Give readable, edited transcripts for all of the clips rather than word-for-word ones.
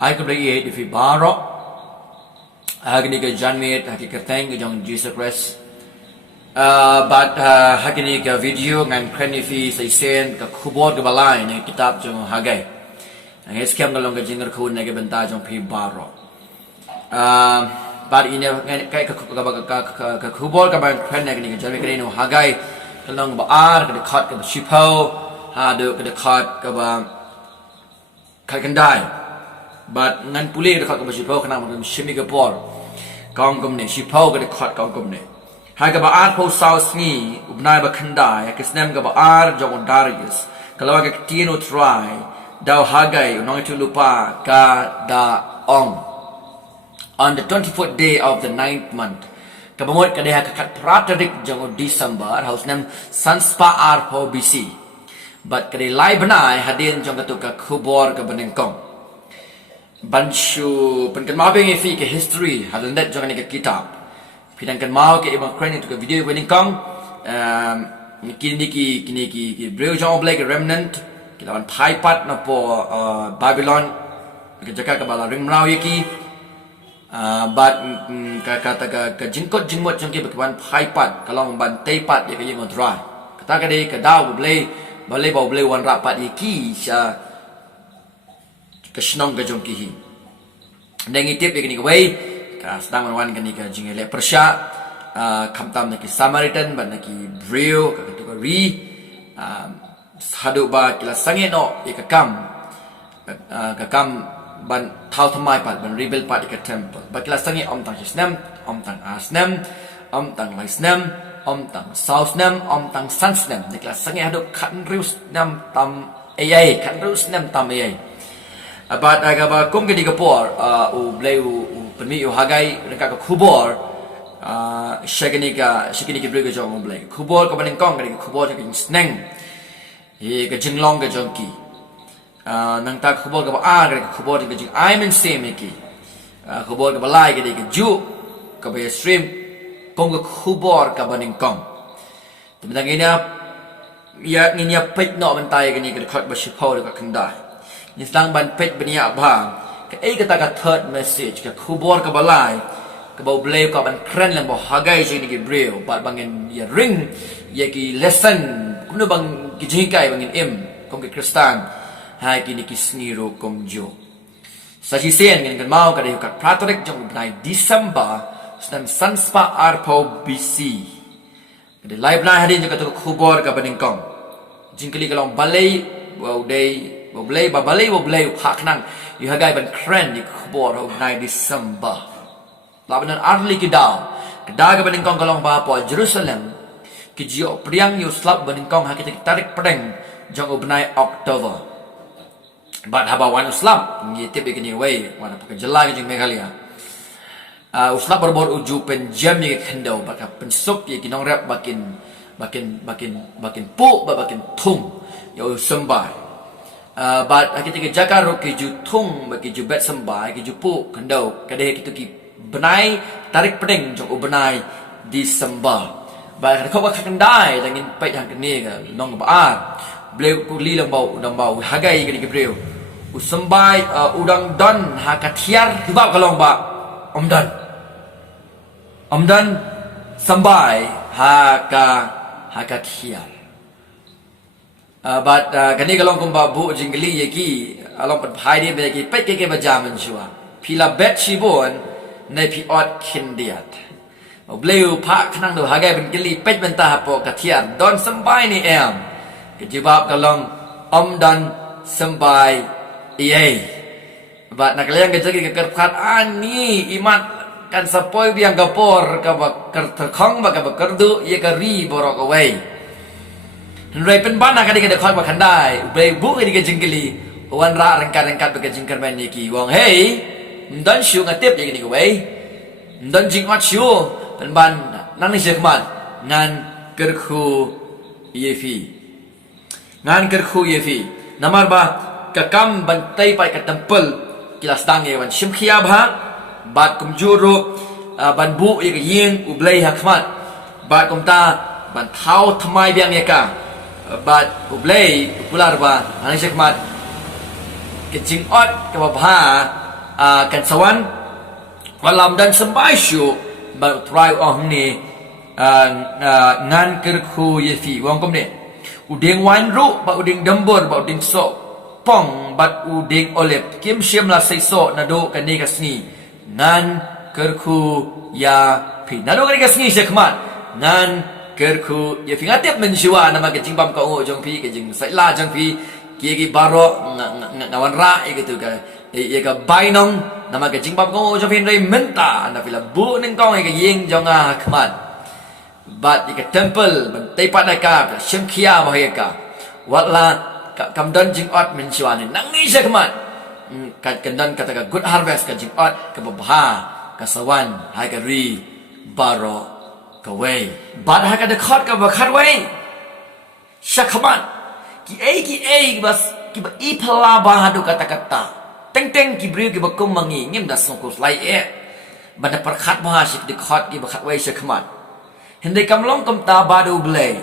I could bring if you borrow. Hagini ka janmit hakikateng ka jong Jesus Christ. But hagini ka video ngan krenifi sa isen ka kubod ka balay na kitab jong Hagay. Ang eskem ka long ka jingar kun na gibenta jong pi borrow. But ina kay ka kubod ka ba kren na gini ka janmit ka no Hagay ka long baar ka dekat ka shipo hado ka dekat ka ba kalkandai. But ngan puli dekat ke Sipau kena macam simi ke por kaum kumne Sipau ke dekat kaum kumne hai ke baar po saus ni ubnai ba khandai ke snem ke baar jong Darius kalau ke tino try dau Hagai unong itu lupa ka da ong on the 24th day of the 9th month ke bamut ke dia kat pratarik jong December house nem sanspa ar po BC but ke lai benai hadin jong ke kubor ke benengkong Banshu penkan mau pengen fi ke history hadal net jangan ke kitab pidangkan mau ke ibang kren itu ke video wedding kong kini breu jong black remnant kita wan thaipat na po Babylon ke jaka ke bala ring mrau yaki but kata ke jingkot jingmot jong ke bakwan thaipat kalong ban taipat ye ke yeng dry kata ke de ke daw boleh wan rapat yaki sha kesenong ke jong kihi dan ngitip ye kini ke wei ka sedang wan kini ke jing le persya kamtam neki Samaritan ban neki Breu ka tu ka ri hadu ba kila sange no ye ka kam ban thau thamai pat ban rebuild pat ke temple ba kila sange om tang snem om tang asnem om tang laisnem om tang sausnem om tang sansnem nekla sange hadu khan rius nam tam ai khan rius nam tam ai But agaba kum gedi kapor u blay u permi u Hagai reka ka kubor shikini ki brega jong blay kubor ka baning kong gedi kubor ka sneng he ka jinglong ka jong ki nang ta kubor ka ba gedi kubor ka jing I men same ki kubor ka balai gedi ka ju ka ba stream kong ka kubor ka baning kong timang ina ya nginya pet no mentai geni ka khot ba shipo ka khandai Nislang ban pet benia bang ke kata ka third message ke kubor ka balai ke bau bleu ka ban kren lang bo Hagai sini ke Breu bat bangin ya ring ya ki lesson kuno bang ki jingkai bangin im kong ke Kristan hai ki ni ki sniro kom jo sa si sen ngin kan mau ka de ka pratorik jong nai December stem sanspa arpo BC de live na hadin ka to kubor ka baningkong jingkali kalong balai bau day Boblay hak nang yu Hagai ban kren di kubor of 9 December labanan arli kidaw ka baningkong kalong ba po Jerusalem ki jio priang yu slap baningkong hakita tarik pedeng jong ubnai October but habawan slap ni tip ikini way wana pa jelai jing Meghalaya uslap berbor uju penjam ni kendo baka pensuk ye kinong rap bakin pu bakin tung yo sembai but kita jaga ro ki ju thung ba ki ju bet sambai ki ju pu kandau kade kitu ki benai tarik pedeng jong benai December ba kho ba khandai dangin pai hang kene ga nong ba bleu ku li lang bau Hagai ki Breu u sambai udang don ha kathiar ba kalong ba omdan sambai ha kathiar but kani kalong kumba bu jingli yeki along pat phai de be ki pet ke bajaman shua phila bet shibon nei phi ot khindiat bleu pha khnang do Hagai ben kili pet ben ta po kathian don sambai ni em ke jibab kalong dan sambai ei but nakaliang ke jagi ke kerkat ani imat kan sapoi biang gapor ka ba kerthkhong ba ka ba kerdu ye ka ri borok away Rai pen bana kadi kada khot ba khandai bai bu kadi ka jingkili wan ra rengkat ba ka jingkar ban ki wong hey ndan shu ngatip ye ni ko wei ndan jing ot shu pen ban nang ni sekman ngan kerkhu yefi namar ba ka kam ban tai pai ka temple kilas dang ye wan shimkhia bha bat kum juru ban bu ye ka yeng ublai hakmat bat kum ta ban thau thamai biang ye ka but ublay pular ba ang sekmat kecing ot ke ba kan sawan walam dan sembai syu ba try ni ngan kerku yefi wang kom ni uding wan ru ba uding dembur ba uding so pong bat uding olep kim siam la sai so na do kan ni kasni ngan kerku ya pi na do kan kasni sekmat ngan kerku yefi ngatip mensiwa nama ke jingbam ka o jong pi ke jing sai la jong pi ki baro ngawan ra gitu ka ka bainong nama ke jingbam ka o jong pi rei menta na pila bu ning kong ke ying jong khmat bat ke temple ban teipat ka sim khia ba ka watla kam don jing ot mensiwa ni nangi sekmat kan don kata ka good harvest ka jing ot ka babha ka sawan hai ka ri baro ka wei bat ha ka de khot ka ba khat wei syakhaman ki bas ki ba i phala ba hadu kata teng ki bri ki ba kum mangi ngim da songkos lai ban par khat ba sik de khot ki ba khat wei syakhaman hindai kamlong kam ta ba do blei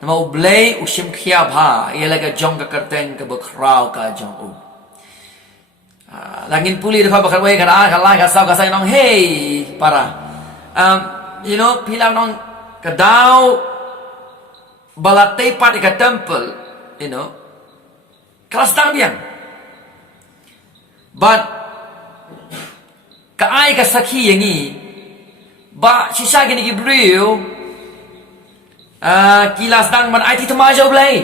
nama blei usim khia bha ialah ka jong ka kerteng ka ba krau ka jong u langin puli de khot ba khat wei ka lai ka sao ka sai nong hey para pilang nong kadau balatay pat ka temple, kelas tang biang. But kaay ka sakhi yangi ba sisa gini gibriu kilas tang ban IT tamajo blay.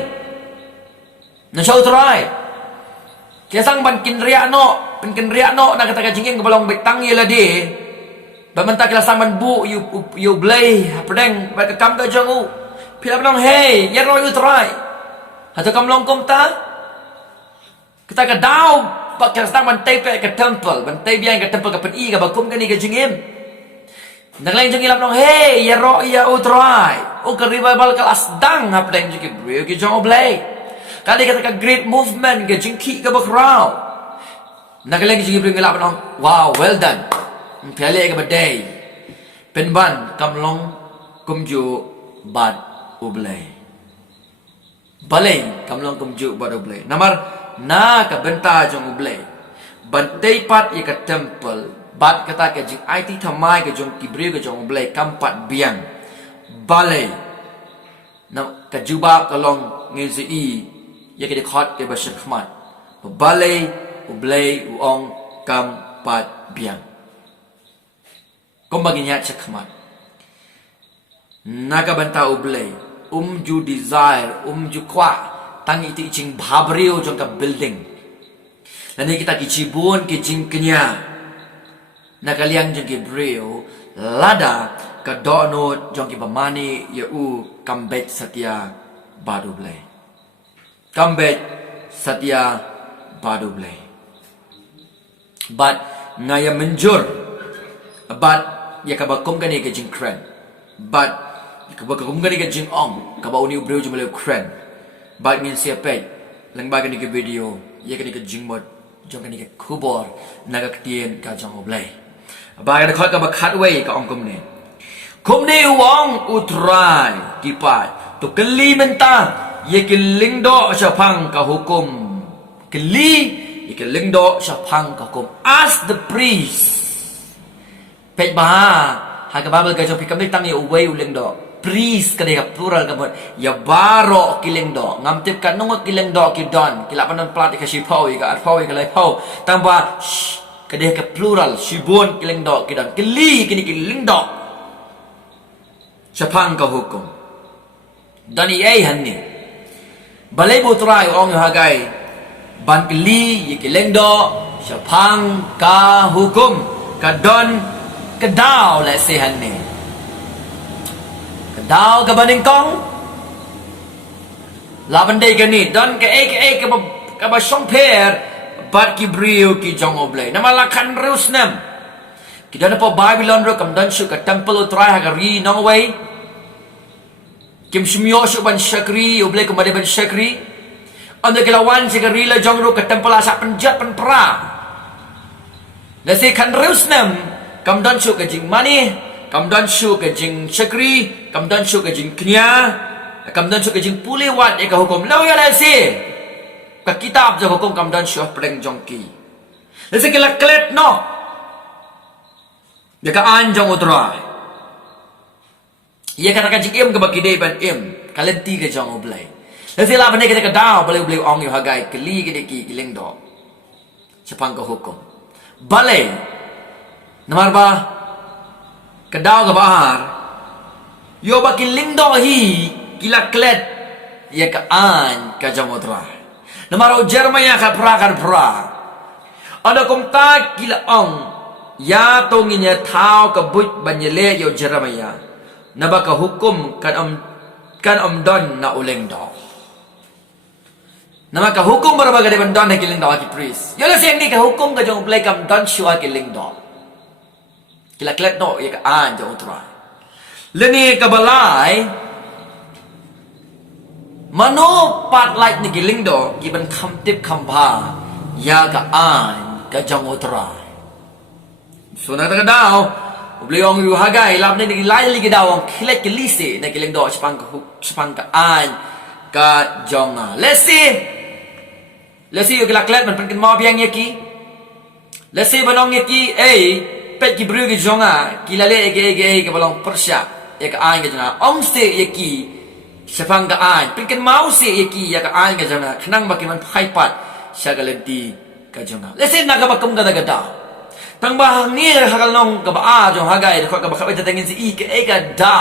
Na show try. Kilasang ban kinriya no na kata jinging ka balong betang yela di. Bamanta kilasang man bu you blay pedeng ba ka kam ka jangu. Pila nong hey, yero you try. Hato kam long kom ta. Kita ka daw ba kilasang man tay pe ka temple, ban tay biang ka temple ka pen i ka bakum ka ni ka jingim. Naglain jing ilap nong hey, yero ya u try. O ka revival kelas dang ha pedeng jing bro ki jong blay. Kali kata ka great movement ka jing ki ka bakraw. Naglain jing bro ilap nong wow, well done. Piale ka baday penban kamlong kumju bad ublay balay kamlong kumju bad ublay namar na ka benta jong ublay bantai pat ka temple bad kata ka jing IT thamai ka jong kibre ka jong ublay kampat biang balay na ka juba kalong ngezi ya ka dikhot ka basyakmat balay ublay uong kampat biang kung maginya chakmat nagabanta ublay ju desire ju kwa tang iti ching bhabriyo jong ka building nani kita kichibun ki jing kenya nakaliang jong ki brio lada ka dono jong ki pamani ya u kambet satya badublay kambet satya badublay but ngaya menjur but ya kabakum gani ka jing kren but kabakum gani ka jing ong kaba uni ubreu jumale kren but ngin siapet lang ba gani ka video ya gani ka jing mod jong gani ka kubor naga ktien ka jong oblay ba gani khot ka ba khatway ka ong kumne wong utrai kipat to keli menta ye kilingdo syapang ka hukum keli ye kilingdo syapang ka hukum ask the priest pet bah ha ka babel ka jong pikam ni tang ye uway uleng do priest ka de plural ka bot ya baro kileng do ngam tip ka nong kileng do ki don kila panon plat ka shipau ka arpau ka lai pau tamba ka de ka plural shibon kileng do ki don kili kini kileng do sapang ka hukum dani ai hanni balai butrai ong hagai ban kili ye kileng do sapang ka hukum ka don kedau la sehan ni kedau ka baning kong la bandai ka ni don ka ka ba song per bat ki brio ki jong oblay nama la kan rusnam kita na po Babylon ro kam don shu ka temple utrai ha ka ri nong way kim shmyo shu ban shakri oblay ka ban shakri anda kilawan si ka ri la jong ro ka temple asa penjat pen pra la se kan rusnam kam dan shu ka jing mani kam dan shu ka jing shakri kam dan shu ka jing knya kam dan shu ka jing puli wat ka hukum law ya la si ka kitab ja hukum kam dan shu preng jongki Lesi kila klet no. Dia ka anjong utrai. Ia kata kajik im ke bagi day ban im. Kalian tiga jong oblay. Lesi lah benda kita kedau boleh ong yu hagai keli ke deki kiling do. Sepang ke hukum. Balai. Nomor ba? Kedau ke bahar. Yo baki lindo hi kila klet ia ka an ka jamotra. Namaro Jeremia ka pra. Ada komta kila ong ya tonginya tau ka but banyele yo Jeremia. Naba ka hukum kan don na uleng do. Nama ka hukum berbagai dari don na kiling do ki priest. Yo la siang ni ka hukum ka jong play kam don shua kiling do. Kila klet no ia ka an jamotra. Leni kabalai mano pat like ni giling do giban kamtip kamba ya ka an ka jangotra so na ka daw ubliong yu hagai lab ni lai li daw ang kilet kilisi na giling do sepang ka an ka jonga lesi yu kilaklet man penkin mo biang yaki lesi banong yaki pet ki bru ki jonga kilale ege ka balong persya ya ka an ka jonga om se yaki sepang ka an pinkan mau se yaki ya ka an ka jonga khnang bakiman phaipat shagalenti ka jonga lesi na ka bakum ka daga tang bahang ni hakal nong ka ba jong hagai ko ka ba ka tengin si ka ka da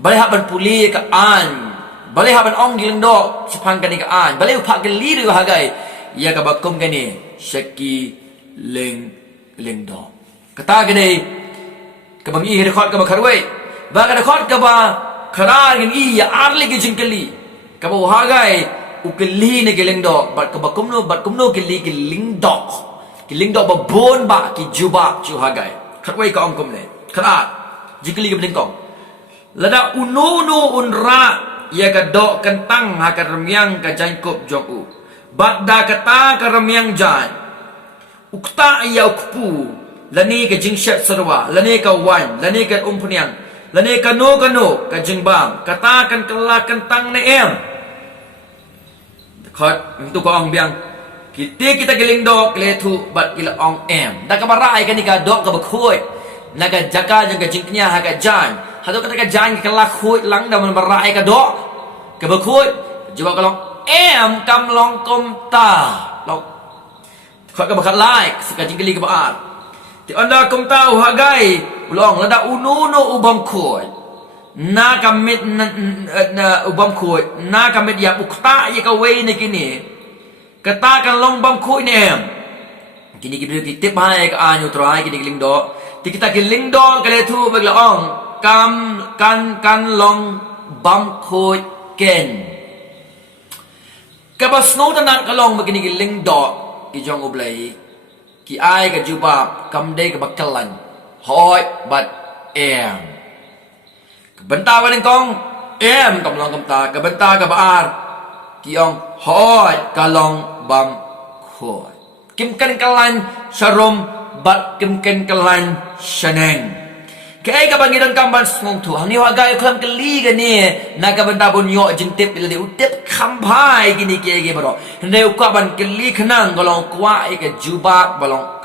balai haban puli ka an balai haban ong giling do sepang ka ni ka an balai upak ka liru hagai ya ka bakum ka ni shaki ling do kata gede ka bang i record ka ba kharwei ba ka record ka ba khara ngin i ya arli ki jingkeli ka ba hagai ukeli ne geleng do bat ka ba kumno keli giling do ba bon ba ki juba chu hagai kharwei ka ong kum ne khara jingkeli ka bling kong lada ununu unra ya ka do kentang ha ka remyang ka jankop jong u bat da kata ka remyang jan ukta ya ukpu lani ka jingshat sarwa lani ka wan lani ka umpuniang lani ka no ka jingbang katakan kelakan tang ne em khot untuk ko ong biang kita giling do kletu bat ila ong em da ka barai ka ni ka do ka bakhoi na ka jaka jang ka jingknya ha ka jan hado ka jan ka la khoi lang da man barai ka do ka bakhoi jiwa ka long em kam long kom ta long khot ka bakhat like ka jingkeli ka baat ti anda kum tahu hagai ulong lada ununo ubam khoi na kamit na ubam khoi na kamit ya ukta ya ka wei ni kini katakan long bam khoi ni em kini kita tip hai ka anyu trai kini giling do ti kita giling do kale thu bag la ong kam kan long bam khoi ken ka bas no tanan ka long begini giling do ki jong oblai ki ai ka jubab kam dei ka bakalan hoi bat em benta ba ning kong em kam long kam ta ka benta ka baar ki ong hoi ka long bam khoi kim kan kalan sharom bat kim kan kalan shaneng kai ka bangidan kamban smong tu hani wa gai kham kali ga ni na ka benta bon yo jintip ile de utip khambai gini ke baro ne ukwa ban kali khnang golong kwa ka jubab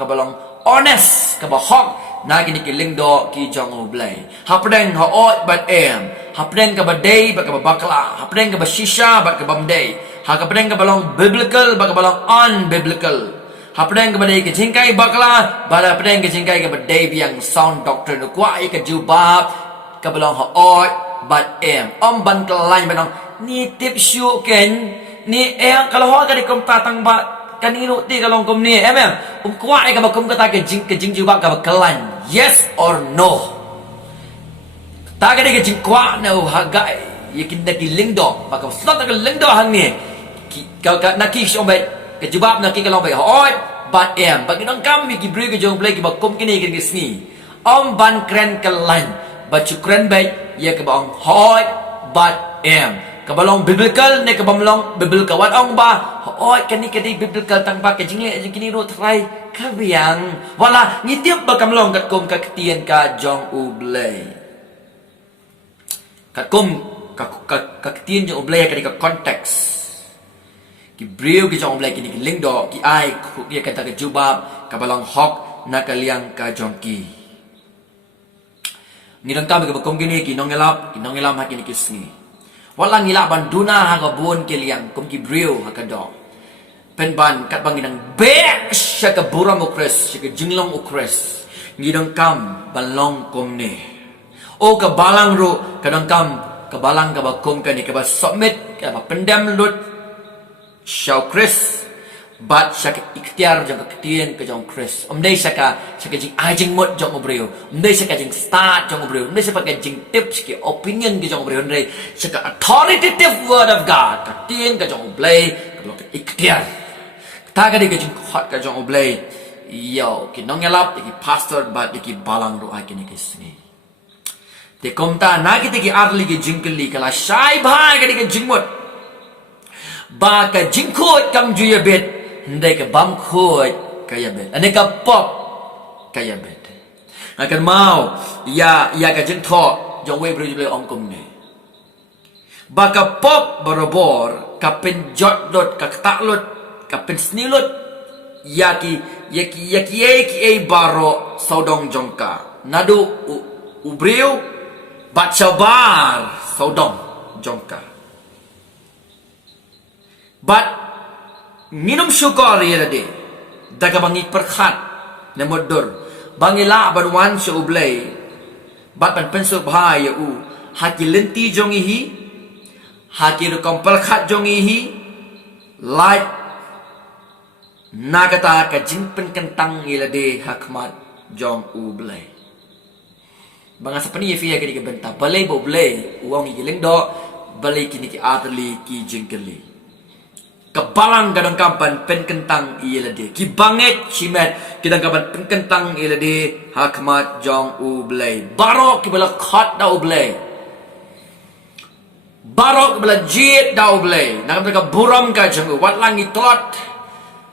balong honest ka ba hok na gini kiling do ki jong oblay hapdeng ha ot bat em hapdeng ka ba day ba ka ba bakla hapdeng ka ba shisha ba ka bam day ha ka pdeng ka balong biblical ba ka balong unbiblical hapdeng ka ba day ka jingkai bakla ba da pdeng ka jingkai ka ba day biang sound doctrine kwa ka jubab ka balong ha ot bat em ban ka lain ba nong ni tip shu ken ni kalau ho ka di kom tatang ba kanino ti kalong kum ni kwa ai ka bakum ka ta ka jing juba ka kalan yes or no ta ka de ka jing kwa na hagai yakin da kiling do ba ka slot ka ling do hang ni ka na ki shom bai ka juba na ki kalong bai hoi but ba ki dong kam mi ki bri ka jong play ki bakum kini ki sni ban kren kalan ba chu kren bai ya ka bang hoi but kabalong biblical ne kabalong biblical wat ong ba oi kani biblical tang ba ke jingle kini ro try kabiang wala ngitiap ba kamlong kat kom ka ketien ka jong ublay kat kom ka ketien jong ublay ka konteks ki brio ki jong blai ki ni ling do ki ai khu ki kata ke jubab ka balong hok na ka liang ka jong ki ni dang kam ke bakom gini ki nong elap ha ki ni kisngi walang ila ban duna ha ka bon ke liang kum ki brio ha ka do pen ban kat bang nang be sha ka buram ukres sha ka jinglong ukres ni dang kam balong kom ne o ka balang ro ka dang kam ka balang ka bakom ka ni ka ba submit ka ba pendam lut Shau Chris bat syaka ikhtiar jong ketien ke jong Chris dei syaka jing ajing mot jong obreo dei syaka jing start jong obreo dei syaka jing tips ke opinion ke jong obreo dei syaka authoritative word of God ketien ke jong oblay ke blok ikhtiar ta ka ke jing hot ke jong oblay yo ki nongelap ki pastor bat ki balang ro ai ni kisni te komta na ki ki arli ki jingkeli kala shai bhai ke jing mot ba ka jingkot kam juya bet ndai ka bam khot ka ya bet ane ka pop ka ya bet akan mau ya ka jing tho jong we bru le ong kum ne ba ka pop barobor ka pen jot dot ka tak lot ka pen snilot ya ki e baro saudong jongka nadu ubreu bat sabar saudong jongka But minum syukur ya tadi, daga bangi perkhat na modur, bangi la ban wan sa ublay, bat ban penso bahaya u, haki lenti jong ihi, haki rukam perkhat jong ihi, light nagata ka jingpen kentang ya tadi hakmat jong ublay. Banga sa pani ya kini ke benta, balay ba ublay, uang igiling do, balay kini ki atali ki jingkeli. Kebalang kadang kapan pen kentang ielade ki banget simet kadang kapan pen kentang ielade hakmat jong ublay barok ki bala khat da ublay barok bala jit da ublay nak mereka buram ka jong wat langi tot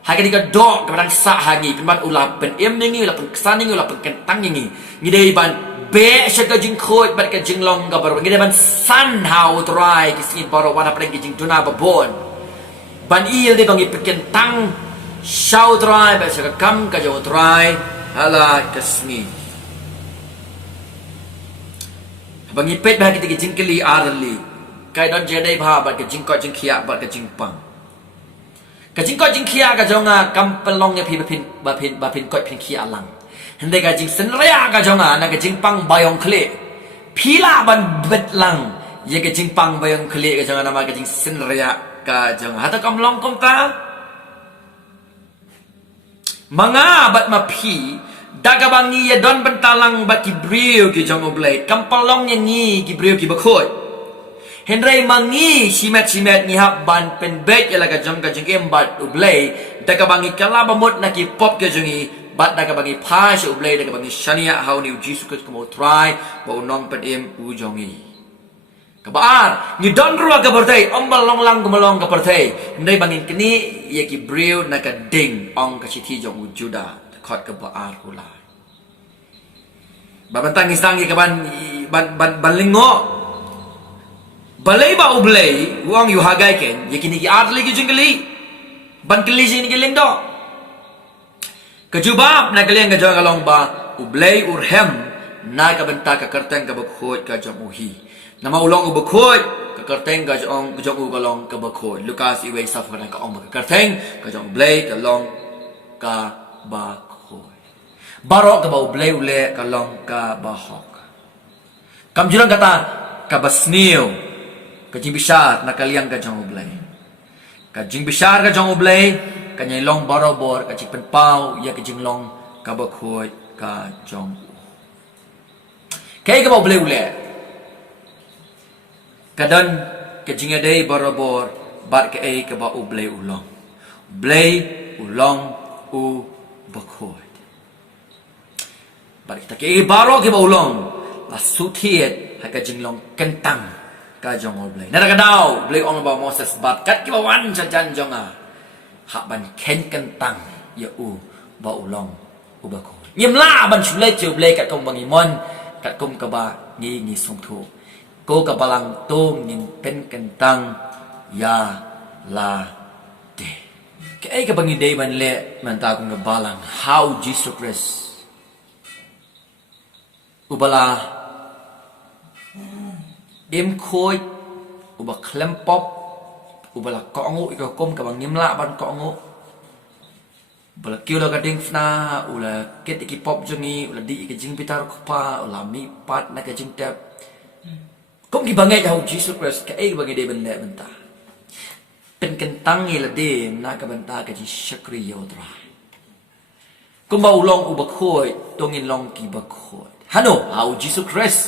hagi ka dok kadang sa hagi pen ulah pen em ni ulah pen kesan ni ulah pen kentang ni ngidei ban be syaka jing khot bat ka jing long ka barok ngidei ban san how try ki sini barok wana pen ki jing tuna babon ban il de bangi pekentang shau try ba syaka kam ka jong try hala kasmi bangi pet ba kita jing keli arli kai don je dai bha ba ka jing ko jing khia ba ka jing pang ka jing ko jing khia ka jonga kam pelong ya phi ba phin ko phin khia lang hende ka jing sen ria ka jonga na ka jing pang bayong khle phila ban bet lang ye ka jing pang bayong khle ka jonga na ma ka jing sen ria ka jong hata kam long kom ta mga bat mapi daga bangi ya don bentalang bat ki brio ki jong oblay kam palong nyi ki brio ki bakhot henry mangi simet ni hab ban pen bet ya laga jong ka jong em bat oblay daga bangi kala bamot na ki pop ke jongi bat daga bangi pas oblay daga bangi shania how ni jisu ket ko try ba unong pen em u jongi kabar ni don ruwa ka bertai ombal long lang gumalong ka bertai ndai bangin kini ye ki brio na ka ding ong ka chithi jong juda khot ka baar kula babantang istang ka ban lingo balay ba ublay uang yu hagay ken ye kini ki arli ki jingli ban kili jing ki lingdo ka jubab na kaliang ka jong kalong ba ublay urhem na ka banta ka kartang ka bakhot ka jong uhi nama ulong ubakhot ka karteng ka jong u kalong ka bakhot Lucas iwe saf ka ong ka karteng ka jong blay ka long ka bakhot barok ka ba blay ule ka long ka bahok kam jurang kata ka basniu ka jing bisar na kaliang ka jong blay ka jing bisar ka jong blay ka nyai long barobor ka jing penpau ya ka jing long ka bakhot ka jong kay ka ba blay ule kadon ke jinga dei barabor bat ke ai ke ba ublay ulong blay ulong u bakhot bat kita ke baro ke ba ulong la suthiet ha ka jinglong kentang ka jong ublay na ka daw blay ong ba Moses bat kat ke ba wan jan jonga ha ban ken kentang ya u ba ulong u bakhot nyem la ban chulai chu blay kat kom bangimon kat kom ka ba ngi song thu ko kapalang tong nin pen kentang ya la de Kaya ka bang day man le man ta kung balang how Jesus Christ ubala im khôi uba klempop ubala kongo ikakom ka bang nimla ban kongo ubala kêu la gading fna ula ket ikipop jongi ula di ikajing pitar kupa ula mi pat na kajing tap kom ki bangai how Jesus Christ kaya ka bang day man le man taเป็นกันตั้งยี่ละเดมน่ากับบันตากับจิชักรีโยตรายก็มาอุลองอุบคอยตรงยินลองกีบคอยฮันโน how Jesus Christ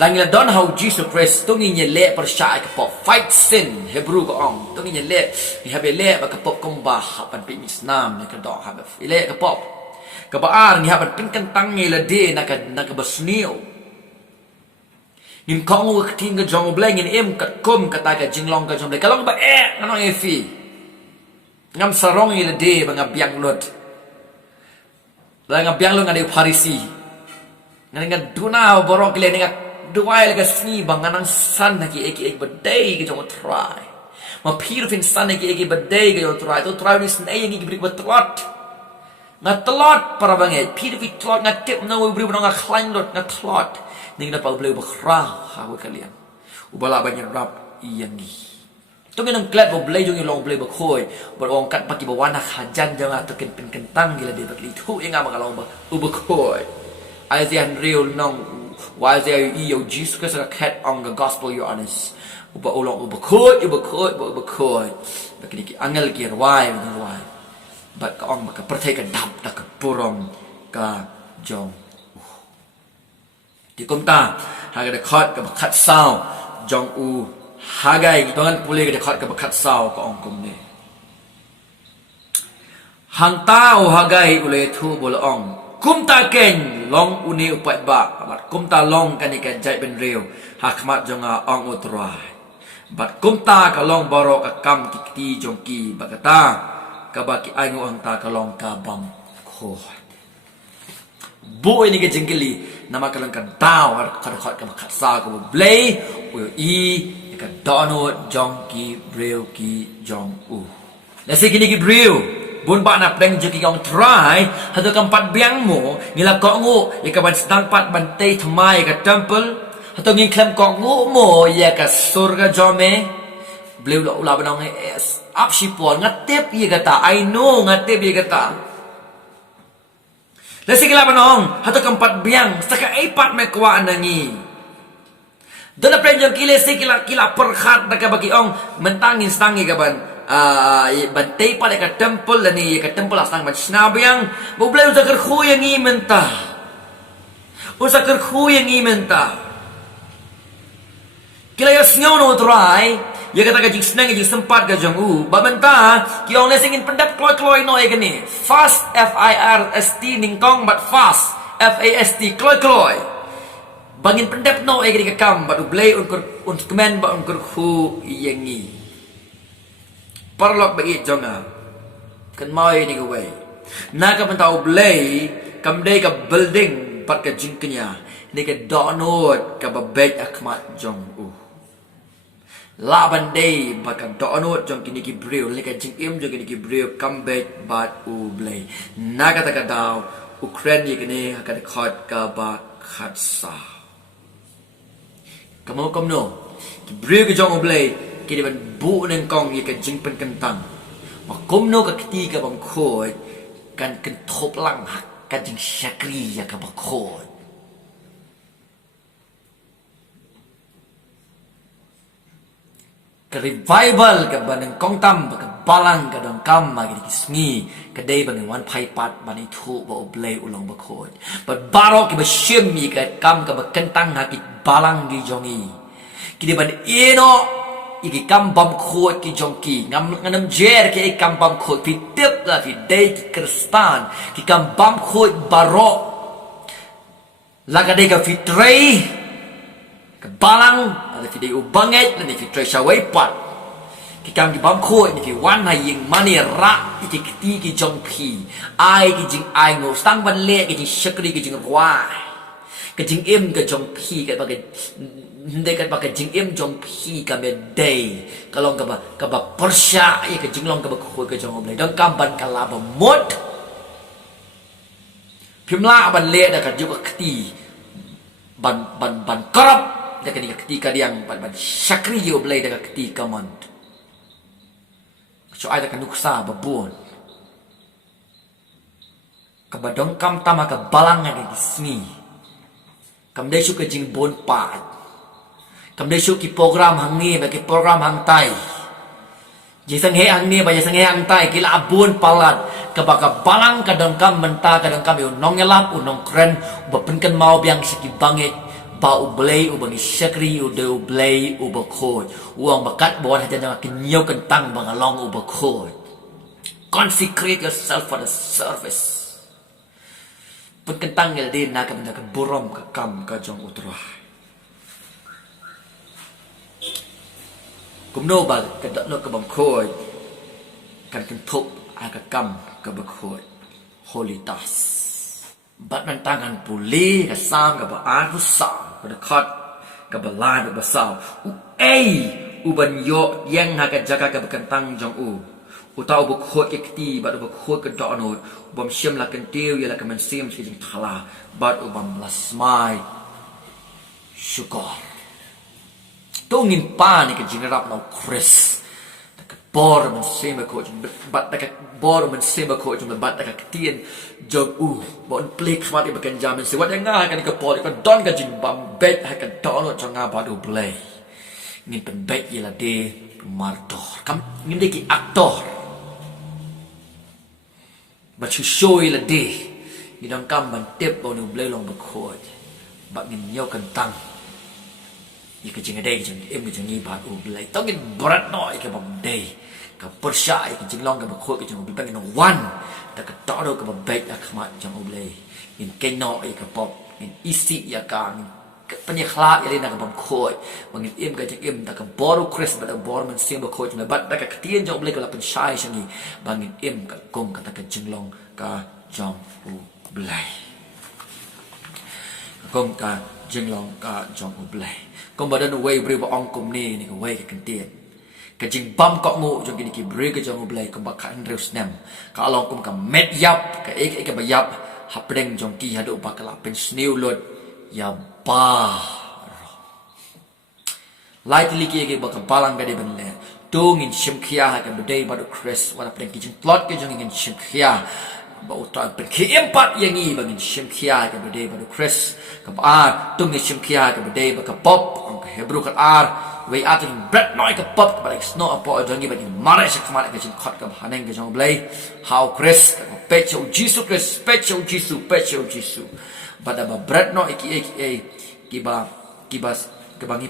หลังยี่ละดอน how Jesus Christ ตรงยินเละประชากับปอบ fight sin เฮบรูก็อ่องตรงยินเละมีฮับเละกับปอบกมบาฮับมันเป็นมิสนามในกระดอกฮับเละกับปอบกับบ้านนี่ฮับมันเป็นกันตั้งยี่ละเดนักบัสเนียวนิมของงูทิ้งกับจงเบลงินเอ็มกับก้มกับตายกับจิงลองกับจงเบลกับลองแบบงั้นน้องเอฟีงำสรองยี่ละเดย์บังกับยังลดแล้วกับยังลดกันเดียวพาริสีงั้นกับดูน่าบรอกเลยงั้นดูไว้แล้วก็สนีบังงั้นนั่งสันนักเอกบัดเดย์กับจงทรายมาพีรฟินสันนักเอกบัดเดย์กับจงทรายตัวทรายนี่สันเองกี่บริบทตลอดงั้นตลอดparaบางอย่างพีรฟินตลอดงั้นเจ็บน้องบริบทน้องงั้นคลายลดงั้นตลอดนี่ก็เปล่าบคราหาkalian ubala banyak rap yang ni tu kan ngklat boleh jong long boleh berkhoi berong kat pagi bawana hajan jangan tu ken kentang gila dia bagi tu yang ngam kalau berkhoi Isaiah real nong Isaiah yo Jesus Christ kat on the gospel you honest uba ulong berkhoi bagi ni angel ki rwai bat ka ong ka perthai ka dap ta ka purong ka jongที่กุมตาหากได้คอดกับขัดเศร้าจองอูหากได้ตอนนั้นปุเรก็ได้คอดกับขัดเศร้าก็องกุมเนี่ยหังตาโอหากได้อุเลทูบุลองกุมตาเก่งลองอุนีอุปบะบัดกุมตาลองกันนี่กันใจเป็นเร็วหากมาจงอาองอุตรายบัดกุมตาก็ลองบารอกกรรมกิตีจงกีบักตากับบักไองูหังตาก็ลองกาบัมโคบุini ke jengkeli nama kalang ka dao khad ka khat sa ko blay u i ka donot jong ki breu ki jong u la se kini ki breu bun ba na pleng je ki kong try hado kam pat biang mo ngila ko ngu ya ka ban stang pat ban tei thmai ka temple hado ngin klam ko ngu mo ya ka surga jome bleu la ula banong es ap si pon ngatep ye kata I know ngatep ye kata Lasi kila panong hato kampat biang saka ipat mekwa anangi. Dona prenjong kile si kila perkhat naka bagi ong mentangin stangi kaban bantai pada ka temple lani ka temple astang ban sinabiang bublay usakar khuyang i menta. Usakar khuyang i menta. Kila yasngaw no try ya kata kajing senang kajing sempat ka jong u babenta ki ong lesingin pendap kloi no e kani fast FIRST ningkong but fast FAST kloi bangin pendap no e kani ka kam but ublay un kemen ba un khu yengi parlok bagi jonga kan mai ni ka way na ka benta ublay kam dei ka building pat ka jingknya ni ka donot ka babek akmat jong u Laban day baka doonot jong kini ki breu leka jing im jong kini ki breu comeback bat u blay naga taka daw Ukraine ye kini hakad khot ka ba khat sa kamo komno ki breu ki jong u blay ki ban bu neng kong ye ka jing pen kentang ma komno ka kiti ka bang khoi kan ken thop lang hak ka jing shakri ya ka ba khoi ke revival ke baneng kong tam ke balang ke dong kam magi ki sngi ke dei baneng wan pai pat bani thu ba oblay ulong ba khoi but barok ki ba shim mi ke kam ke ba kentang ha ki balang gi jongi ki de ban eno iki kam bam khoi ki jong ki ngam jer ke kam bam khoi pi tip la fi dei ki kristan ki kam bam khoi barok la ka dei ka fi trei Kebalang ada video banget dan video shawai pat kikam di bam khoi ni fi wan hai ying mani ra iki kiti ki jong pi ai ki jing ai ngo stang ban le ki jing shakri ki jing wa ki jing im ki jong pi ka ba hindi ka ba kajing im jong pi ka me day kalong ka ba persya ya kajing long ka ba khoi ka jong oblay dong kam ban ka la ba mot pimla ban le da ka ju ka kti ban karap da ka ni kti ka diang ban syakri yo oblay da ka kti ka mon so ai da ka nuksa ba buon ka ba dong kam tama ka balang nga di sni kam de shu ka jing bon pa cầm đây số cái program hàng ni và cái program hàng tay chỉ sang hệ hàng ni và sang hệ hàng tay cái là buôn palat cái balang cái đồng cam mentah cái đồng cam yêu nong ngelap nong keren berpenkan mau biang sikit bangit ba ublay ubang syakri ude ublay ubakhoy uang bakat bon hanya jangan kenyau kentang bangalong ubakhoy consecrate yourself for the service penkentang ngel din na ka burom ka kam ka jong utrah cũng nô bà cái đất nó cái bằng khôi cái thục ai cái cầm cái bậc khôi holy task bắtมันตั้งกันปุลีcái sang cái bà ánผู้สาวcái khát cái bàลายcái bàสาวอุบันโยยังหาcái jaga cái bậcตั้งจงอุตาอุบขวดcáiตีบัดอุบขวดcáiจอโนดอุบัมเชื่อมละกันเตียวยังละกันมันเสียมที่จริงทลาบัดอุบัมละสมายชุกอtu ngin pa ni ke jingrap no Chris ta ka bor man sema ko jum bat ta ka bor man sema ko jum bat ta ka tien jog bon plek khmat i bakan jam se wat nga ka ni ka por ka don ka jing bam bet ha ka don cho nga ba do play ngin pen bet yela de martor kam ngin de ki actor but you show yela de ni dong kam ban tep bo no play long ba khoi ba ngin yo kan tangอีกจริงได้จริงเอ็มก็จะงี้บาดอุบเลยต้องกินบรัดน้อยกับบำเดย์กับปร์ชาอีกจริงลองกับบักโคก็จะอุบเป็นกันวันแต่ก็ต่อเรากับบัเบกขมาจังอุบเลยกินเกนน้อยกับปอบกินอีสิยาการปัญญาคลาอย่างนี้นะกับบังโคบางทีเอ็มก็จะเอ็มแต่กับบอรูคริสแต่บอรูมันเสียงบักโคจะมาบัดแต่กับเตียนจังอุบเลยกับเราเป็นชายช่างนี้บางทีเอ็มกับกงกับแต่กับจริงลองกับจังอุบเลยกงกับจริงลองกับจังอุบเลยก็มาดันเว่ยบริวองกุมนี่นี่ก็เว่ยกันเตียนก็จริงบัมก็งูจงกินกิบริก็จงอุบเลยก็บักขันเร็วสแนมก็ลองกุมกับเม็ดยับก็เอกบยับหับเร่งจงกีฮัดอุปกรณ์เป็นสนิวลดยาบ้าไล่ที่ลิกิเอกบักบาลังกันได้เป็นเลยตัวงินชิมขี้ยากันไม่ได้บัดคริสวันเป็นกิจพลอตก็จงงินชิมขี้ยาบ่อุตส่าห์เป็นขี้เอ็มปัดอย่างงี้บางชิมขี้ยากันไม่ได้บัดคริสกับตุ้งงินชิมขี้ยากันไม่ได้บักป๊อปเฮบรูกับเวอาถึงเบรดน้อยกับป๊อปกับอะไรสโนว์ปอจงงี้บัดมาเลยสักมาเลยก็จงขัดกับฮันเองก็จงเบลย์ฮาวคริสกับเปเชลจิสุคริสเปเชลจิสุบัดเบรดน้อยกีบาkebangi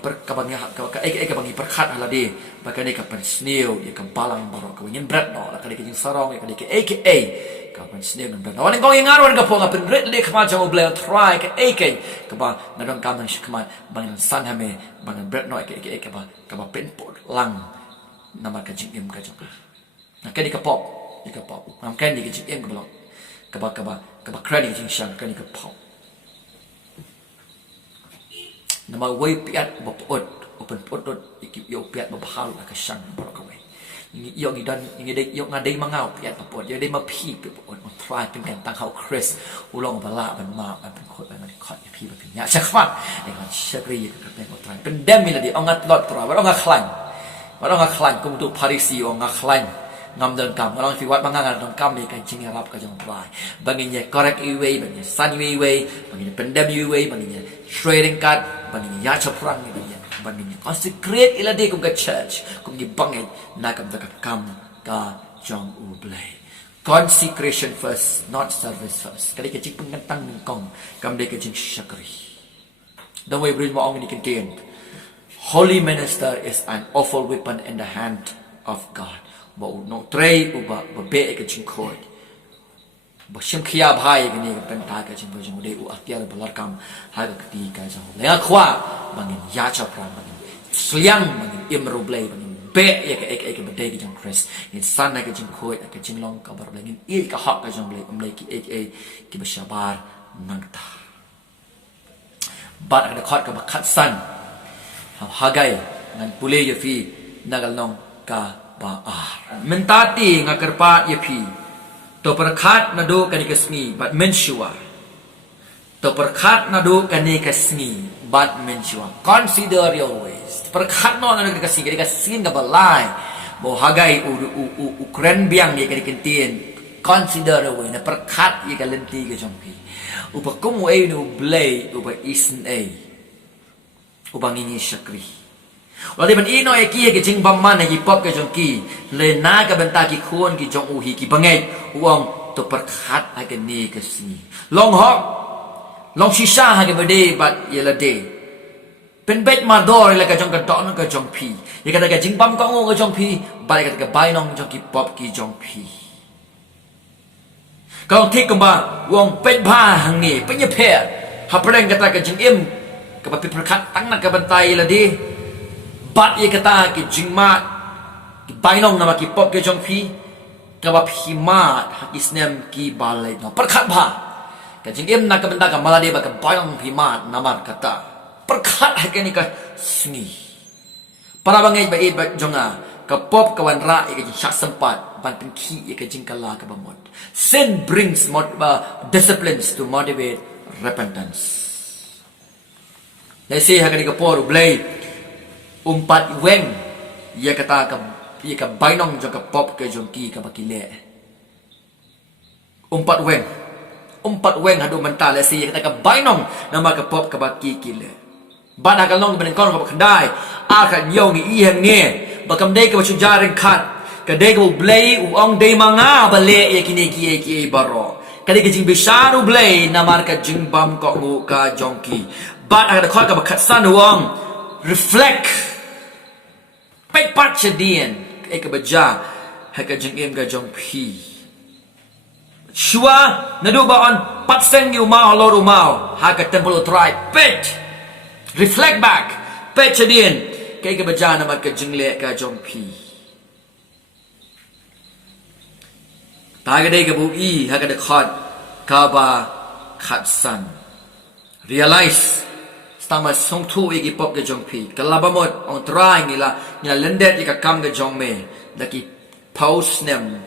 perkat ala de bakane ka pen snail ya ka balang barok ka ngin bread no la ka de king sarong ya ka de aka ka pen snail no bread no wan ngong ngaron ka po ka pen red le khama jong ble try ka aka ka ba ngadong kam nang shikman bang san hame bang bread no aka ka ba pen pot lang nama ka jing em ka jong na ka de ka pop nam kan de ka jing em ka blok ka ba credit jing shang ka ni ka pop nama way piat bapot open potot ikip yo piat babahal ka sang barok away yo ngidan ngidai yo ngadai mangau piat bapot yo dai ma phi bapot ma try เป็นกันตั้งเฮาคริสอุลองบาลามันมาเป็นคนมันขอดพี่บักญาชักฟังไอ้คนชักรีก็เป็นคน try เป็นเดมมิลดิเอางัดลอดตราว่าเอางัดคลังกุมตุพาริซีเอางัดคลังงำเดินกำเราฟิวัดบางงานเดินกำนี่กันจริงรับก็จะปลายบางอย่าง correct way บางอย่าง sun way บางอย่างเป็น w way บางอย่าง trading card บางอย่างยาชพรังนี่บางอย่าง consecrate อิละดีกุมกับ church กุมกับบางอย่างนักกับกำกับจงอุบเลย consecration first not service first ก็ได้กับจิตเป็นกันตั้งหนึ่งกองกำได้กับจิตชักรีดังไว้บริมาองนี่กันเกณฑ์ holy minister is an awful weapon in the hand of Godบ่no tray บ่เบะกับจิงโคยบ่ชิมขี้ยาพายกันนี่เป็นตากับจิงบ่จงได้อุอักยาบ่ลอดกำหากับตีกันจังแล้วขวาบางอย่างยาชพรังบางอย่างเสียงบางอย่างอิมรูเบลบางอย่างเบะกับเอกบ่ได้กับจังคริสนี่สันกับจิงโคยกับจิงลองกับบ่ได้นี่กับฮักกับจังเบลกับเอกกับบ่ชาบาร์นังตาบัดกับคัดกับคัดสัน hagai ngan pule ye fi nagal nong ka ba mentati ngakerpa ye fi to perkhat na do kani kasmi but mensua to perkhat na do kani kasmi but mensua consider your ways perkhat no na kasmi kani kasmi ga balai bo hagai u kren biang ye kani kentien consider your way na perkhat ye kalenti ke jongpi upakum e no blay upa isn e upang ini syakri Lalu ban ino eki ke jing bamman ki pop ke jongki le na ka benta ki khon ki jong uhi ki bangai uang to perkhat ha ke ni ke si long hok long shisha ha ke bade bat yela de pen bet ma dor le ka jong ka dok no ka jong pi ye ka jing bam ka ngo ka jong pi ba ka bai nong jong ki pop ki jong pi ka thik ka ba uang pet ba hang ni pe ye phe ha preng ka ta ka jing im ka ba pi perkhat tang na ka bentai la de Bat ye kata ki jingmat ki bainong nama ki pop ke jong pi ka ba phimat hakisnem ki balai no perkhat ba ka jingem na ka benda ka malade ba ka bainong phimat nama kata perkhat hakani ka sngi para bangai ba e ba jonga ka pop ka wan ra e ka jing syak sempat ban pen ki e ka jing kala ka bamot sin brings disciplines to motivate repentance let's say hakani ka por blay umpat weng ia kata ka bainong jong ka pop ke jong ki ka bakile umpat weng hadu mental si ia kata ka bainong nama ka pop ka baki kile bana ka long ben kon ka khandai a ka nyong i hang ne bakam dei ka chu jaring khat ka dei ka blay ong dei manga bale ia kini ki baro ka dei ka jing bisaru blay nama ka jing bam ko ngu ka jong ki bat ka khot ka bakhat san wong reflect Pek pat sedien eka baja haka jengim ga jong pi shua nadu ba on pat seng yu ma lor umau haka temple tribe pet reflect back pet sedien eka baja na mat ka jengle ka jong pi ta ga dei ga bu i haka de khot ka ba khat san realize Tama song tu igi pop ke jong pi kalabamot on try ngila lendet ika kam ke jong me daki post nem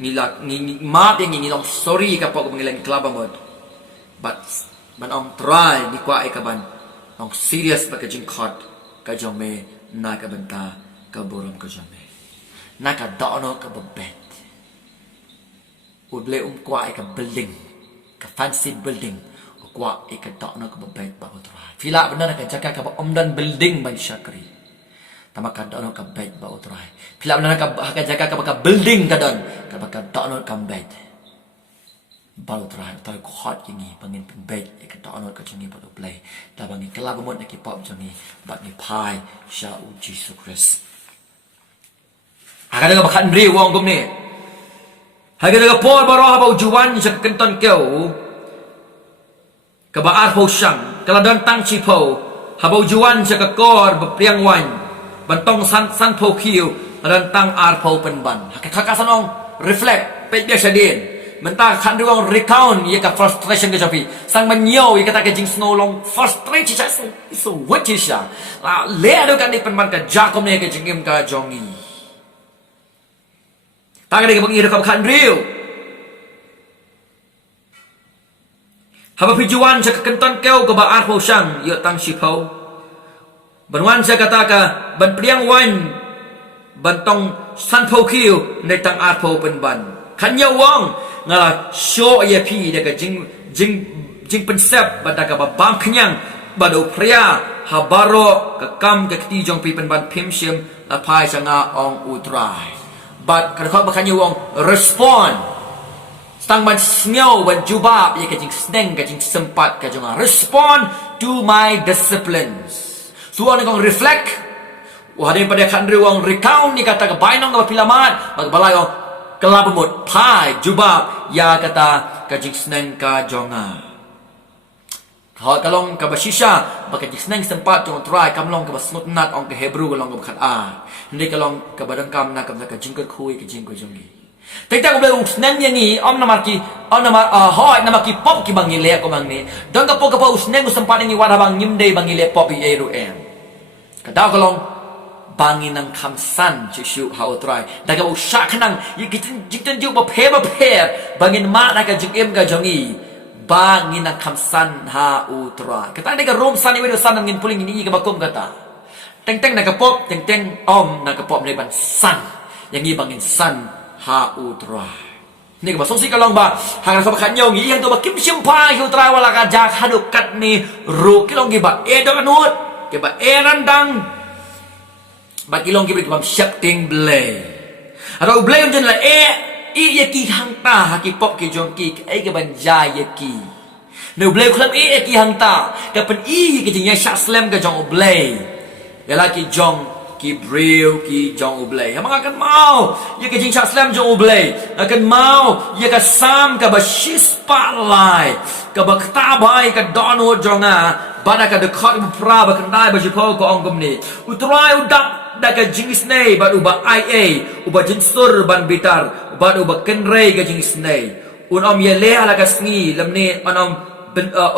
ngila ni ma ting ngilong sorry ka pok ngilang kalabamot but ban on try ni kwa ika ban on serious ba ke jing khot ka jong me na ka benta ka borom ka jong me na ka dono ka babet udle kwa ika building ka fancy building kwa ika dono ka babet ba utrai Fila benar ka jaga ka omdan building ban syakri. Tama ka dono ka bait ba utrai. Fila benar ka jaga ka building ka don ka dono ka bait. Ba utrai ta ko hot ini pangin bait ka dono ka jingi ba play. Ta bangi kala bomot na ki pop jingi ba ni pai sha u Jesus Christ. Aga daga bakan ri wong gum ni. Haga daga por baroha ba ujuan sa kenton keu. Kabaar po siyang kaladan tang chipo habaw juan sa kakor bapriang wan bantong san po kiyo adan tang ar po penban hakakasanong reflect pekya siya din menta kanduang recount iya ka frustration ka japi sang manyaw iya kata ka jing snow long frustrate siya so what siya le ado kan di penban ka jakom ne ka jingim ka jongi tagad ka bang iro ka kanriyo Haba pijuan sa kakenton keu ke ba arpo sang yo tang sipau. Banwan sa kata ka ban priang wan bantong san po kiu ne tang arpo penban. Kanya wong ngala show ye pi de ka jing pensep bada ka ba bam kenyang bado pria habaro ka kam ka ti jong pi penban pimsim apai sanga ong utrai. But kada ba kanya wong respond Tang man snow when jubab ye kajing sneng kajing sempat kajing respond to my disciplines. So ani kong reflect. Wahai pada kandri wong recount ni kata ke bainong ke pilamat bagbalay ong kelabumut pai jubab ya kata kajing sneng kajonga. Kalong ka basisha bakajing sneng sempat jong try kamlong ka basnut nat ong ke Hebrew kalong ka khat a. Hindi kalong ka badang kam na ka kajing ko khui kajing ko jongi. Tengtak ko belong sneng yang ni om nama hoi nama ki pop ki bangile ko mangni don ka po usneng ko sempat ni wala bang nyimde bangile pop i eru em Kadao kalong bangin ng kamsan chiu how try daga u sha khanang yikitin ju ba phe bangin ma daga jim ga jongi bangin ng kamsan ha u try kata daga rom san ni san ngin puling ni ga bakum kata teng naga pop teng om naga pop ni ban san yang ni bangin san ha u try ni ga song si kalong ba hang sa khat nyong yang to ba kim sim pa hu try wala ka ja khaduk kat ni ru kilong gi ba e do anut ke ba e randang ba kilong gi ba siap ting blay atau blay jen la i yaki hang ta ha ki pop ki jong ki ai ke ban ja yaki no blay khulam ki hang ta ka pen i ki jing ya sha slam ka jong blay ya la ki jong ki bril ki jong ublay hamang akan mau ya ke jing sha slam jong ublay akan mau ya ka sam ka ba shispa lai ka ba ktabai ka dono jonga bana ka de khot pra ba kandai ba jipo ko ongom ni utrai udak da ka jing snei ba uba ia uba jinsur ban bitar ba uba kenrei ka jing snei unom ye le ala ka sngi lamni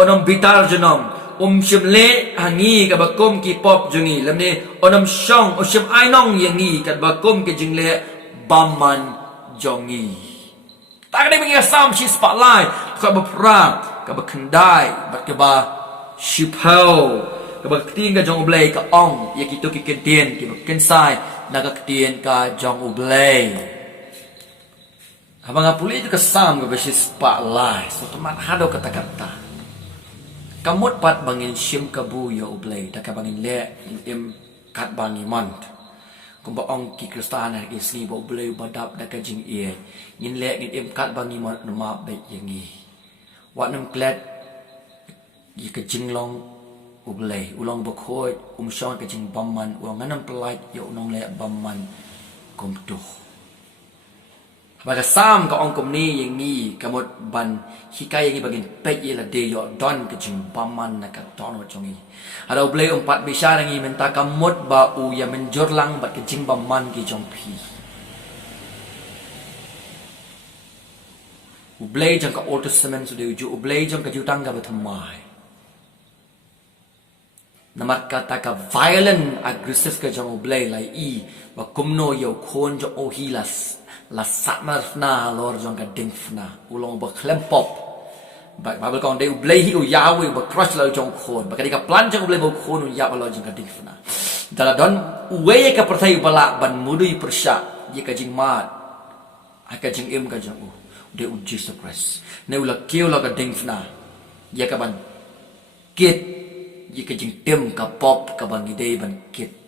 onom bitar jenom shim le hangi ka bakum ki pop jungi lamne onam shong o shim ainong yangi ka bakum ki jingle bamman jongi tak ada mengia sam shi spotlight ka ba pra ka ba khandai bat ka ba shipau ka ba tin ka jong ublay ka ong ya ki to ki kentien ki ba kensai na ka kentien ka jong ublay habang apuli ka sam ka ba shi spotlight so teman hado kata-kata kamut pat bangin shim kabu ya ublay da ka bangin le im kat bangi mont kumba ong ki kristana ki sni bo ublay badap da ka jing e yin le ngin im kat bangi mont ma be yangi wat nam klet yi ka jing long ublay ulong bo khoi shon ka jing bamman ulong nganam plait yo nong le bamman kum tu baga sam ka ong kum ni yangi kamut ban hikai yang bagin pet ye la de yo don ke jing paman na ka ton chongi ada ublay umpat bisa ngi menta kamut ba u ya menjorlang bat ke jing paman ki jong pi ublay jang ka old testament su de ju ublay jang ka jutang ga batmai namat kata ka violent aggressive ka jong ublay lai i ba kumno yo khon jo o hilas la satmar na lor jong ka ding fna ulong ba klempop ba ba kon de ublay hi u yawe ba crush lo jong khon ba ka plan jong ublay ba khon u ya ba lo jong ka ding fna dala don uwe ka perthai bala ban mudui persya ye ka jing mat ka jing im ka jong u de u Jesus Christ ne ula keu lo ka ding fna ye ka ban kit ye ka jing tem ka pop ka ban ide ban kit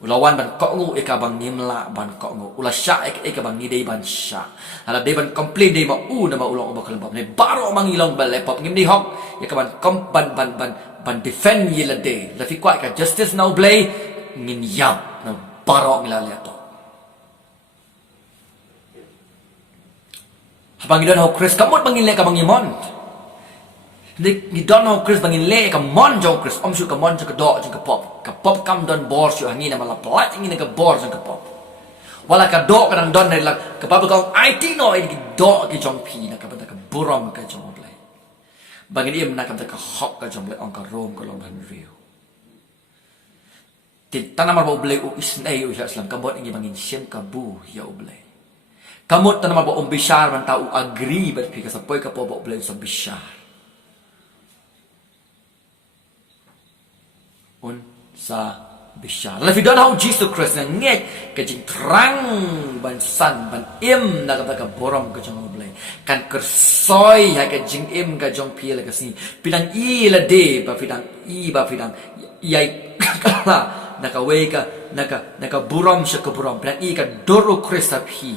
ulawan ban kok ngu eka bang nimla ban kok ngu ula sya eka bang ni dei ban sya ala dei ban complete dei ma u na ma ulong ba kalambab ne baro mang ilong ba lepop ngim di hok eka ban kom ban defend ye la dei la fi kwai ka justice now play ngin yap na baro ngila le to habang idon ho Chris kamot bangin le ka bang imon ni don ho Chris bangin le ka mon jong Chris om shu ka mon ka do jong ka pop kam don bor shu hangi na mala plat ngi na ka bor jong ka pop wala ka do ka don ne la ka pop ka IT no i do ki jong pi na ka ba ka burom ka jong play bangin im na ka ka hok ka jong play on ka rom ka long han riu tin tanam ba play u isnai u islam ka bot ngi bangin shem ka bu ya u play kamot tanam ba bishar man ta u agree but pi ka sa poi ka po ba play sa bishar un sa bishar la fi don how Jesus Christ na nget ka jing trang ban san ban im na ka borom ka jong blai kan kersoy ha ka jing im ka jong pi la ka si pidang i la de ba pidang i ba pidang yai kala na ka we ka na ka borom sha ka borom pidang i ka doro Christ pi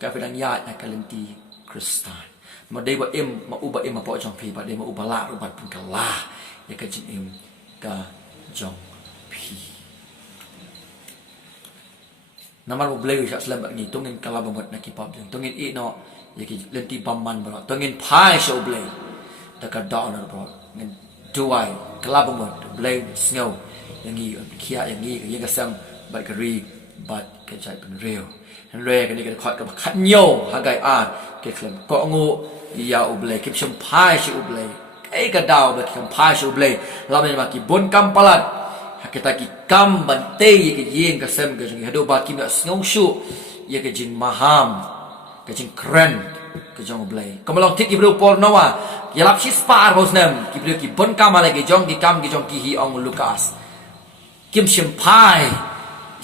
ka pidang ya na ka lenti Kristan ma de ba im ma uba im ma po jong pi ba de ma uba la ubat pun ka la ya ka jing im ka jong pi namar mo blay sha slam ni tungin kala bamot na kipap din tungin i no yaki lenti pamman bro tungin pai sha blay ta ka da na bro ngin duai kala bamot blay snow yangi kia yangi ka sam bat ka ri bat ka chai pen real han re ka ni ka khot ka khat nyo ha gai a ke khlem ko ngo ya blay kip sham pai sha blay ai ka daw ba kam pai shu blay la me ma ki bon kam palat kita ki kam bante ye ke yin ka sem ke jing hado ba kim ya snong shu ye ke jing maham ke jing kren ke jong blai kamalong tik ibru por nawa yalap shi spar hosnem ki bru ki bon kam ale ke jong ki kam ki jong ki hi ong Lukas kim shim pai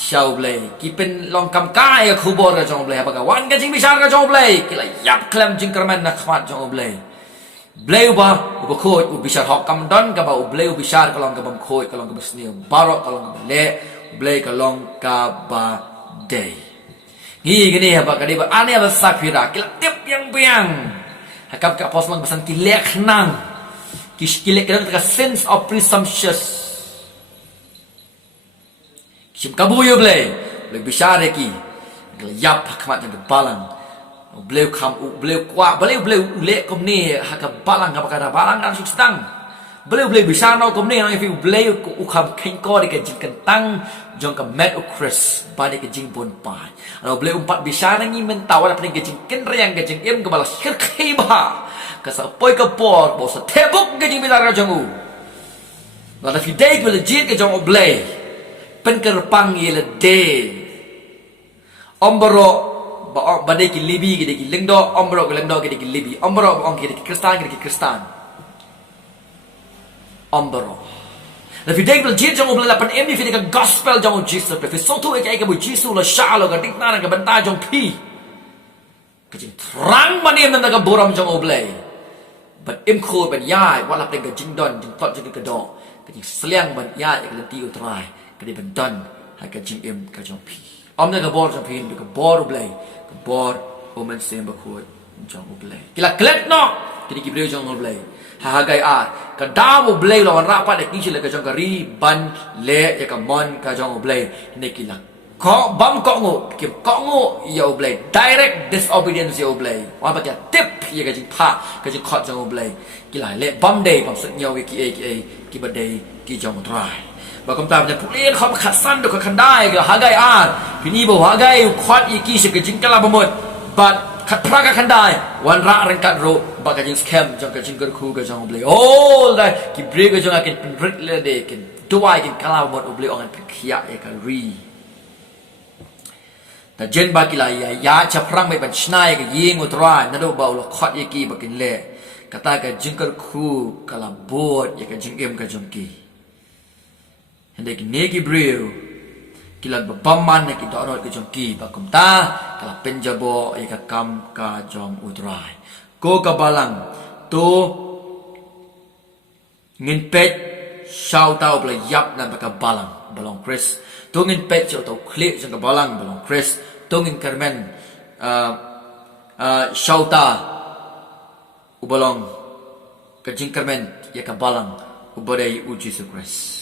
shau blai ki pen long kam kai ke khubor ke jong blai ba ka wan ke jing bisar ke jong blai ki la yap klem jing kerman na khwat jong blai bleu ba khoi bisar hok kam don ka ba bleu bisar kalong ka bam khoi kalong ka besni barok kalong ka le blei kalong ka ba day ngi gini ba ka di ba ane ba sakira kila tip yang biang hakap ka pos lang basan kilek nang kilek ka sense of presumptuous sim kabuyo blei bisar ki yap khmat ka balang bleu kam bleu kwa bleu ule kom ni haka balang ka bakada balang kan sustang bleu bisa no kom ni nang fi bleu ku kam ken ko de ka jing kentang jong ka met u chris ba de ka jing bon pai alo bleu empat bisa nang i men tawa da ka jing ken riang ka jing em ka bala khir khai ba ka sa poi ka por bo sa tebuk ka jing bila jong u la da fi dei ko legit ka jong bleu pen kerpang ye le de omboro badai ki libi ki lengdo ombro ki lengdo ki libi ombro ong ki kristan ombro la fi dei bel jit jong bela pan em ni fi ka gospel jong Jesus pe so tu e ka bu Jesus la shalo ka dik na ka banta jong pi ka jing trang man em na ka boram jong oblay but em kho ban yai wa la pe ka jing don jing tot jing ka do ka jing sliang ban yai ka ti utrai ka di ban don ha ka jing em ka jong pi om na ka bor jong pi ka bor oblay bor omen sem bakut jong oblay kila klet no kini ki breu jong oblay ha gai a ka da oblay lawan rapat de ki ka jong ka ri ban le ya ka mon ka jong oblay ne kila ko bam ko ngo ki ko ngo ya oblay direct disobedience ya oblay wa ba ka tip ya ka jing pha ka jing khot jong oblay kila le bam de bam sut nyaw ki ba de ki jong trai ba kom taผู้เรียนเขาขัดสั้นดูขัดได้ก็หาไกอ่านพี่นี่บอกหาไกควาดอีกี้สิกจิงกะลาบหมดบัดขัดพระก็ขัดได้วันระรังกัดโรบักจิงสแคมจังกจิงกระคูก็จังอบเลยโอ้ได้กิบรีก็จังกินเป็นริดเลยเด็กกินด้วยกินกะลาบหมดอบเลยออกกันเป็นขยะเอกรีแต่เจนบากิลายาจะพรังไม่เป็นชนายก็ยิงอุตรายนั่นดูเบาละควาดอีกี้บักกินเล่กะตากจิงกระคูกะลาบดอยากจิงเอ็มก็จังกีHendak negi breu, kila babaman nak kita orang ke jongki, bakum ta, kala penjabo ika kam ka jong utrai. Ko kabalang, to ngin pet, shau tau bela yap nan baka balang, balong Chris. To ngin pet shau tau klik jong kabalang, balong Chris. To ngin kermen, shau ta, ubalong, kajing kermen, ya kabalang, ubadai uji Jesus Christ.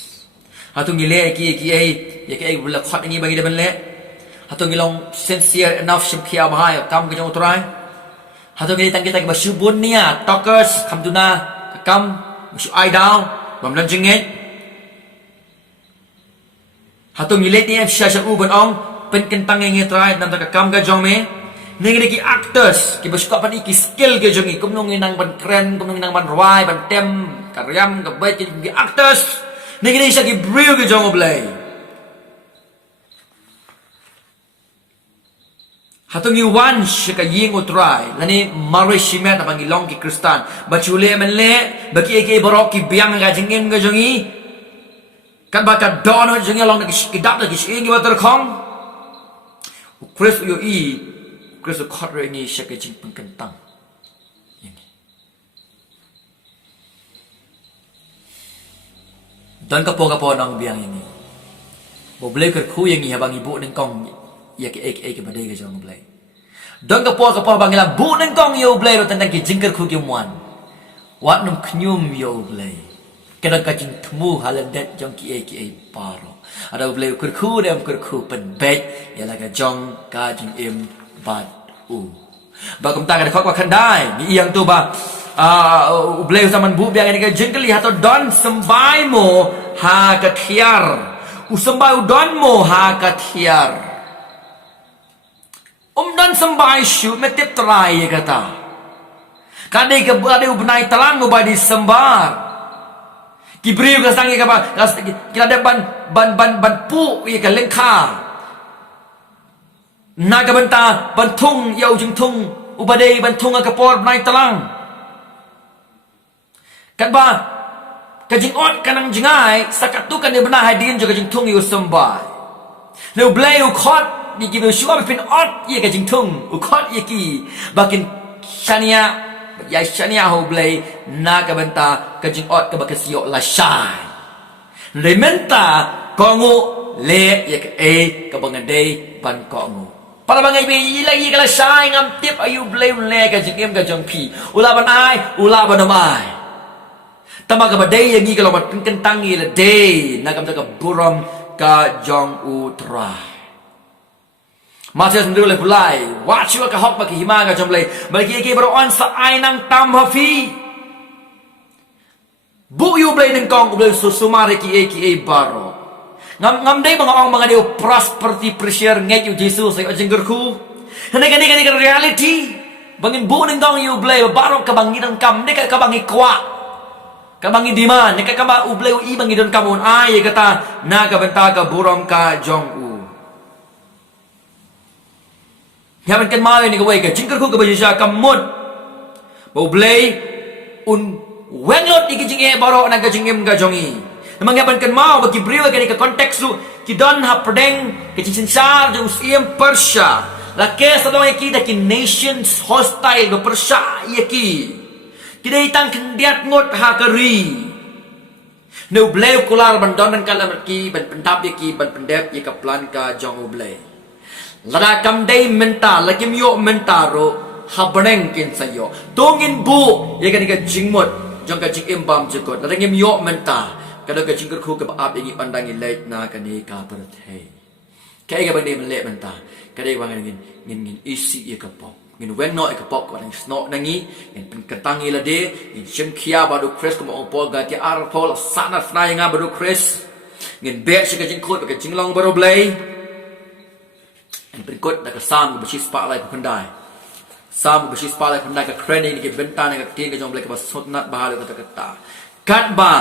Hatung gile ki ya ki bela khat ngi bagi deban le hatung gilong sincere enough sim khia bahai kam ke jong utrai hatung gile tang kita ke basubun nia talkers kam tuna kam musu ai down bam lan jingit hatung gile ti em sha sha u ban ong pen kentang ngi trai nam ta kam ka jong me ngi ki actors ki basuka pan ki skill ke jong ki kum nong nang ban kren kum nong nang ban rai ban tem karyam ka bai ki actors Negeri siya ki breu ke jong oblay. Hatong iwan siya ka ying utray. Lani maray simet na pangilong ki kristan. Bachule man le. Baki eke borok ki biyang nga jingin ka jongi. Kan baka dono jongi along na kidap na kishiin ki batar kong. Ukres uyo i. Ukres ukot rin siya ka jing pangkantang. Dan kapo nang biang ini. Boleh kerku yang ia bang ibu nengkong ia ke badai ke jong boleh. Dan kapo bang ilang bu nengkong yo boleh tentang ke jingker ku ke muan. Wat num knyum yo boleh. Kadang kajing temu halandet jong ki paro. Ada boleh kerku dem kerku pen bet ia laga jong kajing im bad u. Bagam tak ada kau kandai ni yang tu ba boleh zaman bu biang ini ke jengkeli atau don sembai mo ha katiar usembai don mo ha katiar don sembai shu metip terai kata kadai ke ada ubnai telang ubadi sembar Kibriu ka sangi ka ba kita ada ban pu ye ka lengkha na ka banta ban thung yau jing thung ubadei ban thung ka por nai talang kan ba ka jing ot kanang jingai sakatu kan ni bana hadin jo ka jing thung yu sambai leu blai u khot ye ki bu shua pin ot ye ka jing thung u khot ye ki bakin shania ya shania ho blai na ka banta ka jing ot ka ba ka sio la shai rementa kongu le ye ka e ka bangadei ban kongu para bangai be lagi kala shai ngam tip ayu blai le ka jing em ka jong pi ula ban ai ula ban mai tama ka badai yang kalau mat kentang ile day na kam ka buram ka jong utra masih sendiri le bulai watch ka hok bagi hima ka jom le bagi ke bro on sa ai nang tam hafi bu yu blai ning kong blai susumare ki baro ngam dai bang ong mga dio prosperity pressure ngai yu Jesus ay jenggerku hani reality bangin bu ning kong yu blai baro ka bangin kam de ka bangi kwa kabangi diman ni ka ba ublay u ibang idon kamon ay kata na ka benta ka buram ka jong u yaman kan mawe ni ka way ka jingker ko ka bajisya kamot ublay un wenglot ikijing e baro na ka jingem ka jongi namang yaman kan maw bagi briwa ka ni ka konteks lu ki don ha perdeng ka cincinsar jo usiem Persia la ke sa dong ki da ki nations hostile go Persia yaki kidai tang kendiat ngot hakari no bleu kular bandon dan kala ki ban pendap ki ban pendep ye ka plan ka jong oblay lada kam dai menta lakim yo mentaro habreng kin sayo tongin bu ye ka ni ka jingmot jong ka jing embam jekot lada ngim yo menta kada ka jingker khu ka ap ye pandang ile na ka ni ka perthei kai ka bang le menta kadai wang ngin isi ye ka pop ngin wen no ka pop ko nang sno nangi ngin kentang ila de ngin sim khia ba do Chris ko mo pol ga ti ar pol sana fna nga ba do Chris ngin be shi ka jing khot ka jing long ba do blay en prikot da ka sam ba shi spa lai ko kandai sam ba shi spa lai kandai ka kreni ni ke benta na ka tin ka jong blay ka ba sot nat ba do ka ta kat ba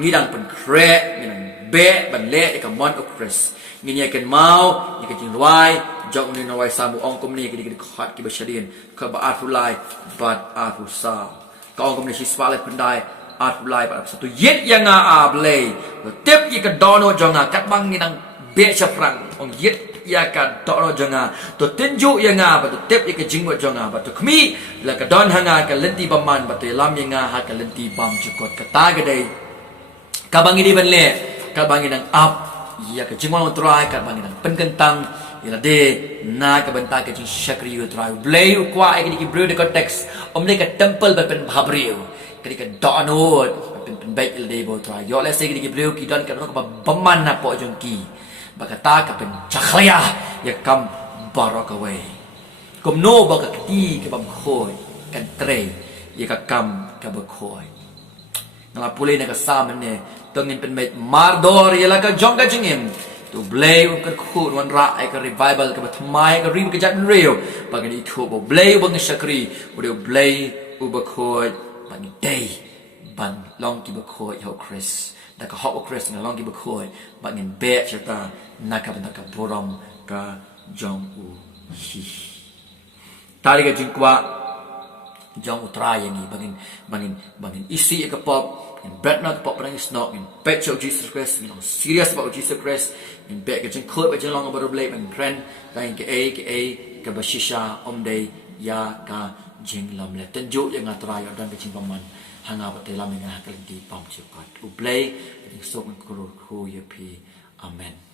ngidang pen kre ngin be ban le ka mon o Chris ngin ye ken mau ye ka jing ruai jong ni nawai samu ong kom ni ki khat ki bashadin ka ba atulai bat atusa ka ong kom ni siswale pendai atulai ba satu yet yang a blay tip ye ka dono jonga kat bang ni nang be chafrang ong yet ya ka dono jonga to tinju yang a ba to tip ye ka jingwa jonga ba to khmi la ka don hanga ka lenti baman ba to lam yang a ha ka lenti bam chukot ka ta ga dai ka bang ni ban le ka bang ni nang up ya ka jingwa trai ka bang ni nang pen kentang ila de na ka banta ka jing shakri yu try blay kwa ai ki bro de context omne ka temple ba pen bhabriu ki ka donod pen bai ila de bo try yo le se ki bro ki don ka no ka baman na po jong ki ba ka ta ka pen chakhya ya kam barok away kom no ba ka ti ka bam khoi kan tre ya ka kam ka ba khoi ngala pulay na ka sam ne tongin pen mai mardor ya la ka jong ka jingim tu blay ka khut wan ra ai ka revival ka bathmai ka rim ka jat real bagan i thu bo blay bang shakri bo blay u ba khoi ban day ban long ki ba khoi ho Chris da ka ho Chris na long ki ba khoi bangin be chata na ka ban ka borom ka jong u hi tari ka jingkwa jong utra yang ni bangin isi ka pop in bread not pop rang snog in bet of Jesus Christ you know serious about Jesus Christ in bet ka jing khot ba jing long about blade and friend dai ke ka bashisha om day ya ka jing lam le tenju yang atrai dan ke jing paman hanga ba te lam nga ka di pam chukot u blay jing sok ko ru ye pi amen